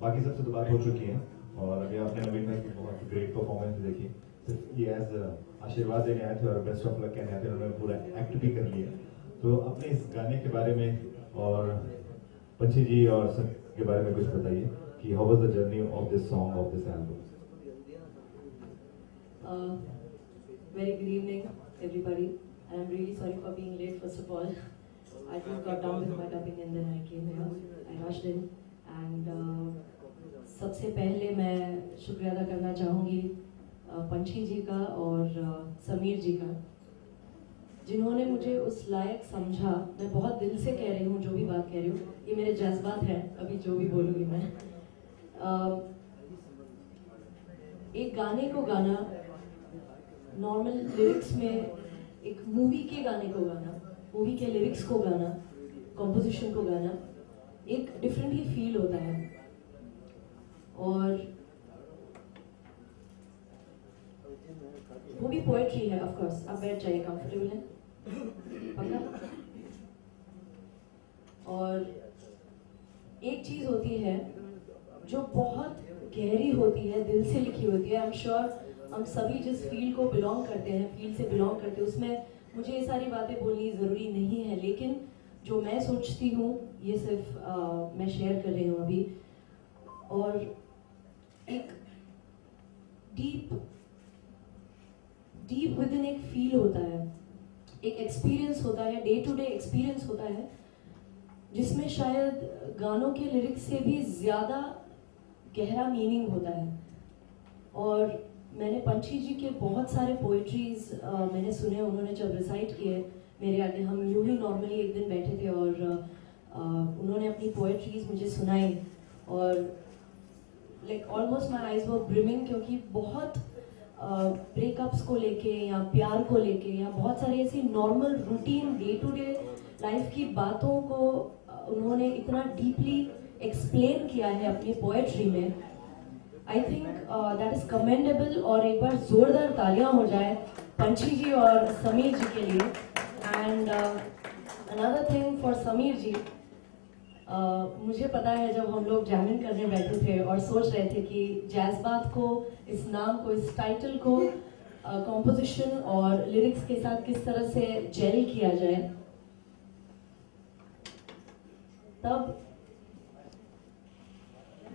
बाकी सबसे तो बात हो चुकी है और अभी आपने नवीन भाई की बहुत ग्रेट परफॉर्मेंस देखी। सिर्फ ये एज आशीर्वाद देने आए थे और बेस्ट ऑफ लक कहने आए थे, उन्होंने पूरा एक्ट भी कर लिया। तो अपने इस गाने के बारे में और पंछी जी और सब के बारे में कुछ बताइए कि how was the journey of this song, of this album. Very good evening, everybody. I'm really sorry for being late. First of all, I just got down with my dubbing and then I came here. I rushed in and सबसे पहले मैं शुक्रिया अदा करना चाहूँगी पंछी जी का और समीर जी का, जिन्होंने मुझे उस लायक समझा। मैं बहुत दिल से कह रही हूँ जो भी बात कह रही हूँ, ये मेरे जज्बात हैं, अभी जो भी बोलूँगी मैं। एक गाने को गाना, नॉर्मल लिरिक्स में एक मूवी के गाने को गाना, मूवी के लिरिक्स को गाना, कॉम्पोजिशन को गाना, एक डिफरेंट ही फील होता है। और वो भी पोएट्री है, ऑफ कोर्स। आप बैठ जाइए, कंफर्टेबल है पक्का। और एक चीज होती है जो बहुत गहरी होती है, दिल से लिखी होती है। आई एम श्योर हम सभी जिस फील्ड को बिलोंग करते हैं, फील्ड से बिलोंग करते हैं, उसमें मुझे ये सारी बातें बोलनी ज़रूरी नहीं है, लेकिन जो मैं सोचती हूँ ये सिर्फ मैं शेयर कर रही हूँ अभी। और एक डीप विद इन एक फील होता है, एक एक्सपीरियंस होता है, डे टू डे एक्सपीरियंस होता है, जिसमें शायद गानों के लिरिक्स से भी ज़्यादा गहरा मीनिंग होता है। और मैंने पंछी जी के बहुत सारे पोइट्रीज मैंने सुने, उन्होंने जब रिसाइट किए मेरे आगे, हम यूं ही नॉर्मली एक दिन बैठे थे और उन्होंने अपनी पोइट्रीज मुझे सुनाई और like almost my eyes were brimming, क्योंकि बहुत ब्रेकअप्स को लेके या प्यार को लेके या बहुत सारी ऐसी normal routine day to day life की बातों को उन्होंने इतना डीपली एक्सप्लेन किया है अपनी पोएट्री में। I think that is commendable. और एक बार जोरदार तालियां हो जाए पंछी जी और समीर जी के लिए। And another thing for Sameer ji, मुझे पता है जब हम लोग जैमिंग करने बैठे थे और सोच रहे थे कि जैज़बात को, इस नाम को, इस टाइटल को कॉम्पोजिशन और लिरिक्स के साथ किस तरह से जेल किया जाए, तब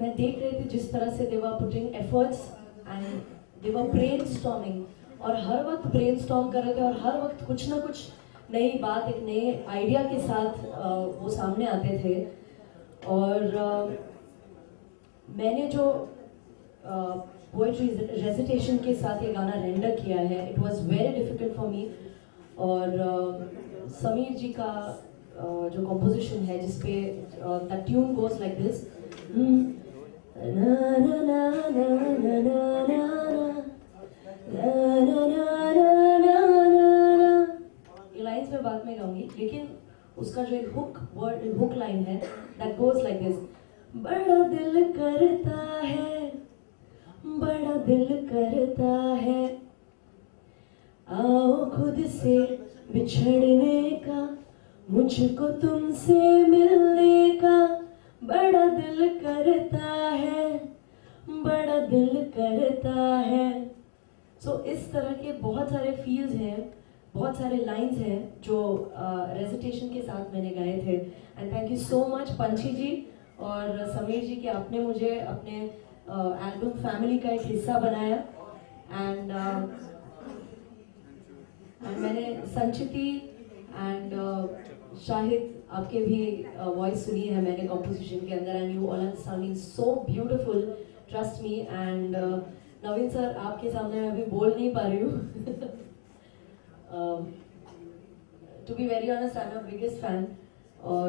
मैं देख रही थी जिस तरह से they were putting efforts and they were brainstorming, और हर वक्त ब्रेनस्टॉर्म कर रहे थे और हर वक्त कुछ ना कुछ नई बात, एक नए आइडिया के साथ वो सामने आते थे। और मैंने जो पोएट्री रेसिटेशन के साथ ये गाना रेंडर किया है, it was very difficult for me. और समीर जी का जो कॉम्पोजिशन है, जिसपे the tune goes like this, ये लाइन्स मैं बाद में गाऊंगी, लेकिन उसका जो एक हुक लाइन है, दैट गोज लाइक दिस। बड़ा दिल करता है, बड़ा दिल करता है, आओ खुद से बिछड़ने का, मुझको तुमसे मिलने का, बड़ा दिल करता है, बड़ा दिल करता है। सो इस तरह के बहुत सारे फील्स हैं, बहुत सारे लाइंस हैं जो रेसिटेशन के साथ मैंने गाए थे। And thank you so much पंछी जी और समीर जी कि आपने मुझे अपने एल्बम फैमिली का एक हिस्सा बनाया। एंड मैंने संचिति एंड शाहिद आपके भी वॉइस सुनी है मैंने कॉम्पोजिशन के अंदर, and you all are sounding so beautiful, trust me. And Naveen sir, आपके सामने मैं अभी बोल नहीं पा रही हूँ। To be very honest, I am your biggest fan. और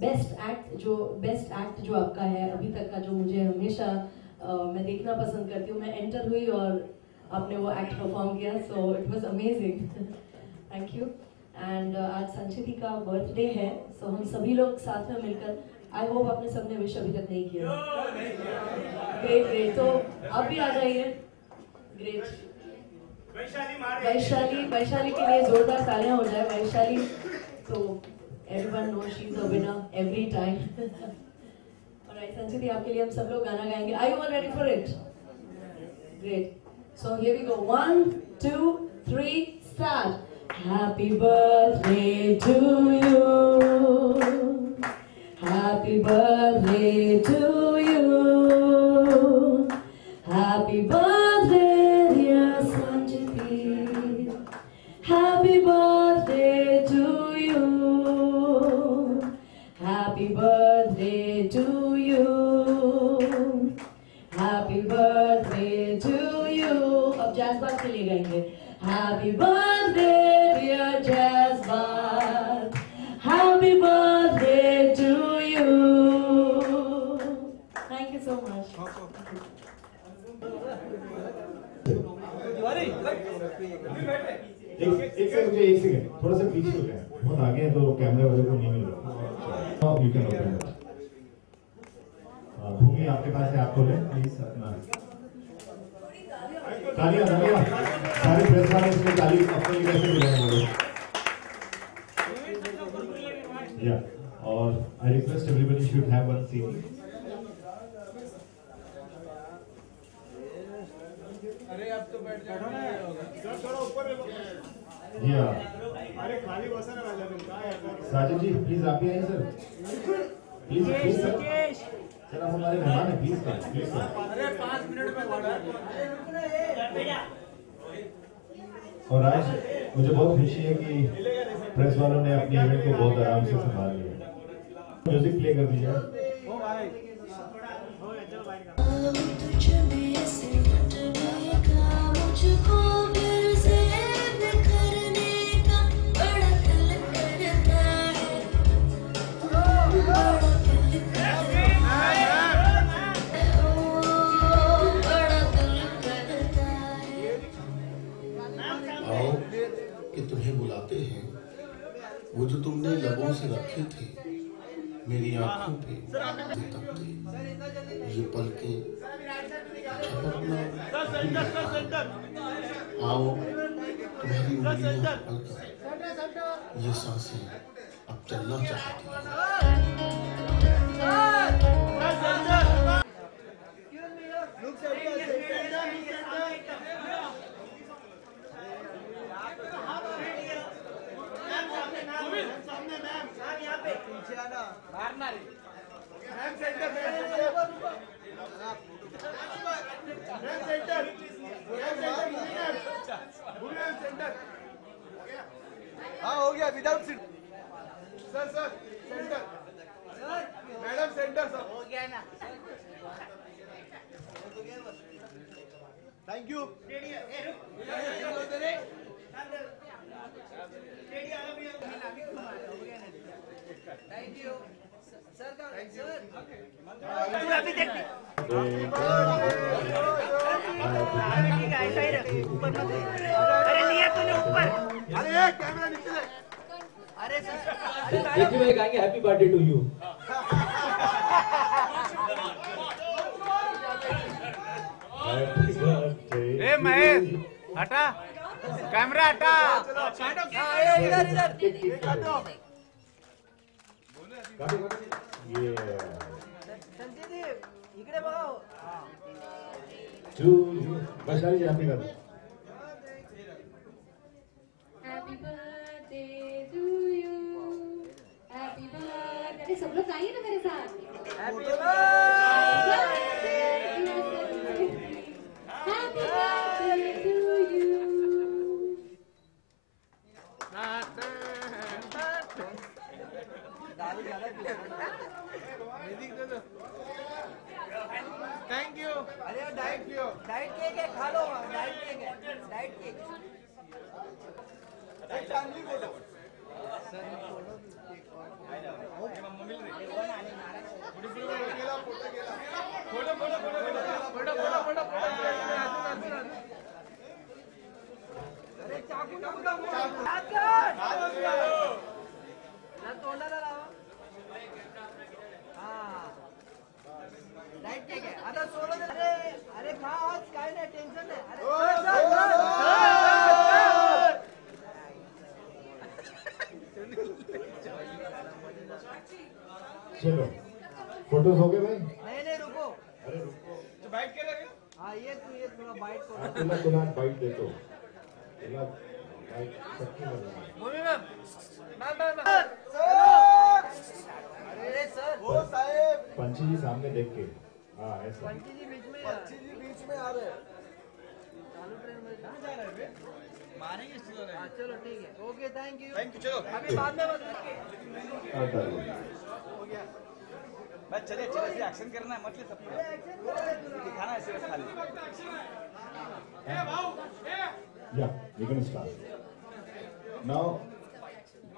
बेस्ट एक्ट जो आपका है अभी तक का, जो मुझे हमेशा मैं देखना पसंद करती हूँ, मैं एंटर हुई और आपने वो एक्ट परफॉर्म किया, so it was amazing. Thank you. And आज संचिति का बर्थडे है, सो हम सभी लोग साथ में मिलकर, आई होप आपने सबने विश अभी तक नहीं किया। ग्रेट ग्रेट, तो आप भी आ जाइए। ग्रेट। वैशाली के लिए जोरदार तालियां हो जाए। वैशाली, तो everyone know she is a winner. every time. Alright, Sanchiti आपके लिए हम सब लोग गाना गाएंगे. Are you all ready for it? Great. So here we go. 1, 2, 3, start. Happy birthday to you. Happy birthday to you. Happy birthday, dear Sanjiti. Happy birthday to you. Happy birthday to you. Happy birthday to you. अब jazz बात के लिए गाएंगे. Happy birthday, dear Jazz Bath. Happy birthday to you. Thank you so much. एक second थोड़ा सा पीछे हो गया, बहुत आगे हैं तो कैमरे वाले को नहीं मिल रहा. You can open it. Bhoomi आपके पास है, आप खोलें प्लीज अपना. तालियां तालियां सारे प्रेस वाले इसमें ताली अपने लिए कैसे मिलेंगे. या और I request everybody should have one seat. अरे अब तो बैठो ना सर, थोड़ा ऊपर ले लो. या अरे खाली बसा ना राजा तुम क्या यार. साजिद जी प्लीज आप ही आइए सर. प्लीज प्लीज सर आप हमारे मेहमान हैं. Please sir please sir. अरे 5 मिनट में ऑर्डर. और आज मुझे बहुत खुशी है कि प्रेस वालों ने अपने इवेंट को बहुत आराम से संभाल लिया. म्यूजिक प्ले कर दीजिए. ओ भाई आओ कि तुम्हें बुलाते हैं. वो जो तुमने लबों से रखे थे मेरी आंखों पे तकते, ये पलकें झपकना भूल रहा. आओ तुम्हारी उंगलियां पकड़कर ये सांसें अब चलना चाहती हैं. हाँ हो गया without seat. Sir sir centre. Madam centre sir हो गया ना. Thank you. Thank you sir का सर. तू अभी देख. अरे लिया तूने ऊपर. अरे कैमरा नीचे ले. अरे सर देखिए भाई गाएंगे हैप्पी बर्थडे टू यू. ए महेश हटा कैमरा हटा. इधर इधर संजय इकडे बघा. वैशाली जी आप ही कर. Happy birthday to you. Happy birthday. अरे सब लोग गाइए ना मेरे साथ. Happy Happy birthday to you. Thank you. अरे डाइट केक है खा लो. डाइट केक है. Diet cake. एक फैमिली फोटो. अरे चाकू तोंडाला लावा. लाईट केक आहे आता सोडून दे. अरे खा आज काय नाही टेन्शन नाही. अरे चलो फोटोज हो गए भाई? नहीं रुको, अरे रुको, तो बैठ के लगे। हाँ ये थोड़ा बाइट करो। तुला बाइट देतो, तुला बाइट सबकी मदद। भूमि मैम, अरे सर वो साहेब पंची जी सामने देख के, हाँ ऐसा। पंची जी बीच में आ रहे हैं। चालू ट्रेन में कहाँ जा रहे हैं? मारेंगे स्टूडेंट। हाँ चलो ठीक है, ओके थैंक यू चलो अभी बाद में हो गया। बस चले एक्शन करना है, मतलब सब दिखाना है सिर्फ खाली। Yeah, we're going to start. Now,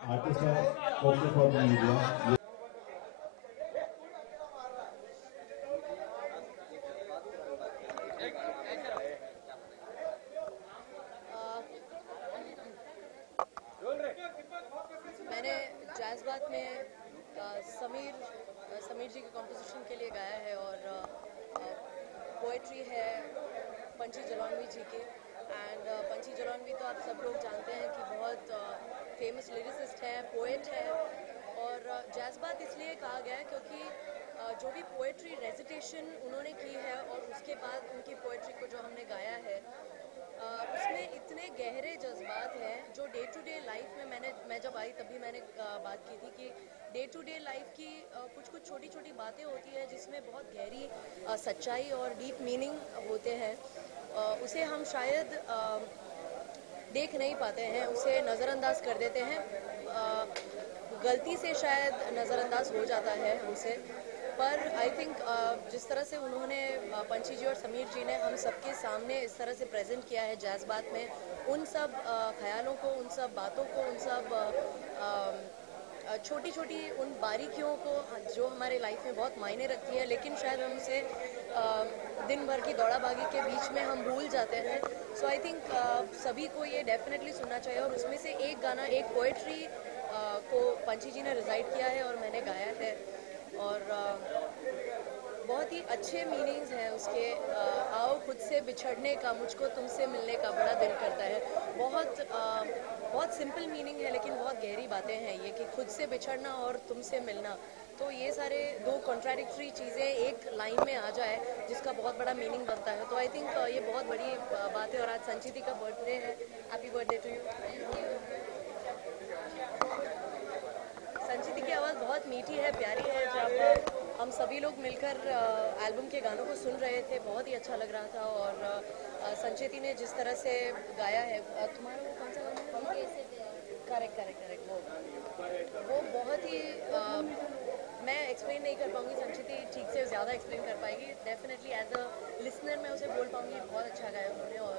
artists are okay for the media. मैंने जैज़ बात में समीर जी के कॉम्पोजिशन के लिए गाया है और पोएट्री है पंची जलौनवी जी की। एंड पंची जलौनवी तो आप सब लोग जानते हैं कि बहुत फेमस लिरिसिस्ट है, पोएट है। और जैज़ बात इसलिए कहा गया है क्योंकि जो भी पोएट्री रेजिटेशन उन्होंने की है और उसके बाद उनकी पोएट्री को जो हमने गाया है उसमें इतने गहरे जज्बात हैं जो डे टू डे लाइफ में मैं जब आई तभी मैंने बात की थी कि डे टू डे लाइफ की कुछ छोटी छोटी बातें होती है जिसमें बहुत गहरी सच्चाई और डीप मीनिंग होते हैं। उसे हम शायद देख नहीं पाते हैं, उसे नज़रअंदाज कर देते हैं, गलती से शायद नज़रअंदाज हो जाता है हमसे। पर आई थिंक जिस तरह से उन्होंने पंची जी और समीर जी ने हम सबके सामने इस तरह से प्रेजेंट किया है जैज़ बात में, उन सब ख्यालों को, उन सब बातों को, उन सब छोटी छोटी उन बारीकियों को जो हमारे लाइफ में बहुत मायने रखती है, लेकिन शायद हम उसे दिन भर की दौड़ा भागी के बीच में हम भूल जाते हैं। सो आई थिंक सभी को ये डेफिनेटली सुनना चाहिए। और उसमें से एक गाना, एक पोएट्री को पंची जी ने रिसाइट किया है और मैंने गाया है और बहुत ही अच्छे मीनिंग्स हैं उसके। आओ खुद से बिछड़ने का, मुझको तुमसे मिलने का बड़ा दिल करता है। बहुत सिंपल मीनिंग है लेकिन बहुत गहरी बातें हैं ये कि खुद से बिछड़ना और तुमसे मिलना। तो ये सारे दो कॉन्ट्राडिक्टरी चीज़ें एक लाइन में आ जाए जिसका बहुत बड़ा मीनिंग बनता है। तो आई थिंक ये बहुत बड़ी बात है। और आज संचिति का बर्थडे है, happy birthday to you. Sanchiti की आवाज़ बहुत मीठी है, प्यारी है। जब हम सभी लोग मिलकर एल्बम के गानों को सुन रहे थे बहुत ही अच्छा लग रहा था। और संचिति ने जिस तरह से गाया है, तुम्हारा वो कौन सा गाना है? करेक्ट वो बहुत ही मैं एक्सप्लेन नहीं कर पाऊँगी, संचिति ठीक से ज़्यादा एक्सप्लेन कर पाएगी। डेफिनेटली एज अ लिसनर मैं उसे बोल पाऊँगी बहुत अच्छा गाया उन्होंने। और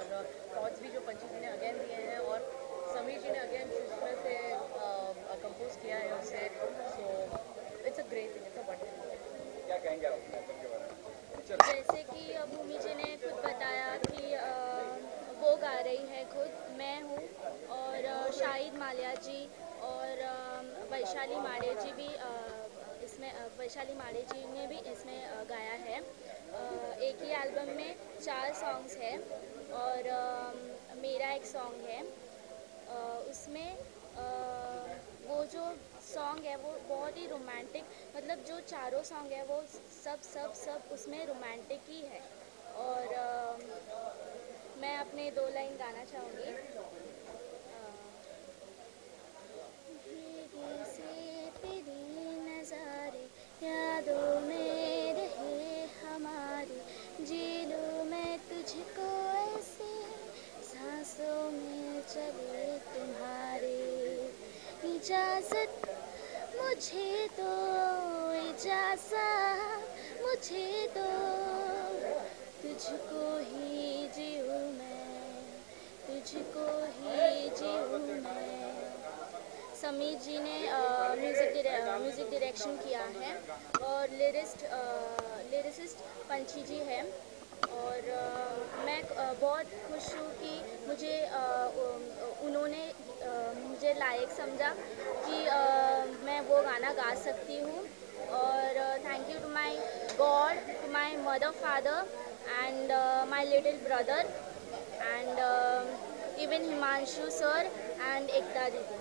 थॉट्स भी जो पंची जी ने अगेन दिए हैं और समीर जी ने अगेन जिस तरह से कंपोज किया है उसे, so it's a great thing, it's a wonderful. क्या कहेंगे आप अपने album के बारे में? जैसे कि भूमि जी ने खुद बताया कि वो गा रही है खुद, मैं हूँ और शाहिद माल्या जी और वैशाली माड़े जी भी इसमें वैशाली माड़े जी ने भी इसमें गाया है। एक ही एल्बम में 4 सॉन्ग्स हैं और मेरा एक सॉन्ग है। उसमें वो जो सॉन्ग है वो बहुत ही रोमांटिक, मतलब जो चारों सॉन्ग है वो सब उसमें रोमांटिक ही है। और मैं अपने 2 लाइन गाना चाहूँगी। भीगी से तेरी नज़ारे यादों में रहे हमारी, जी लूँ मैं तुझको ऐसे सांसों में चले तुम्हारे। इजाज़त मुझे दो, इजाज़त मुझे दो, तुझको ही जीऊँ मैं, तुझको ही जीऊँ मैं। समीर जी ने म्यूज़िक डायरेक्शन किया है और लिरिसिस्ट पंची जी है। और मैं बहुत खुश हूँ कि मुझे उन्होंने मुझे लायक समझा कि मैं वो गाना गा सकती हूँ। और thank you to my god, to my mother, father and my little brother and even Himanshu sir and Ekta दीदी।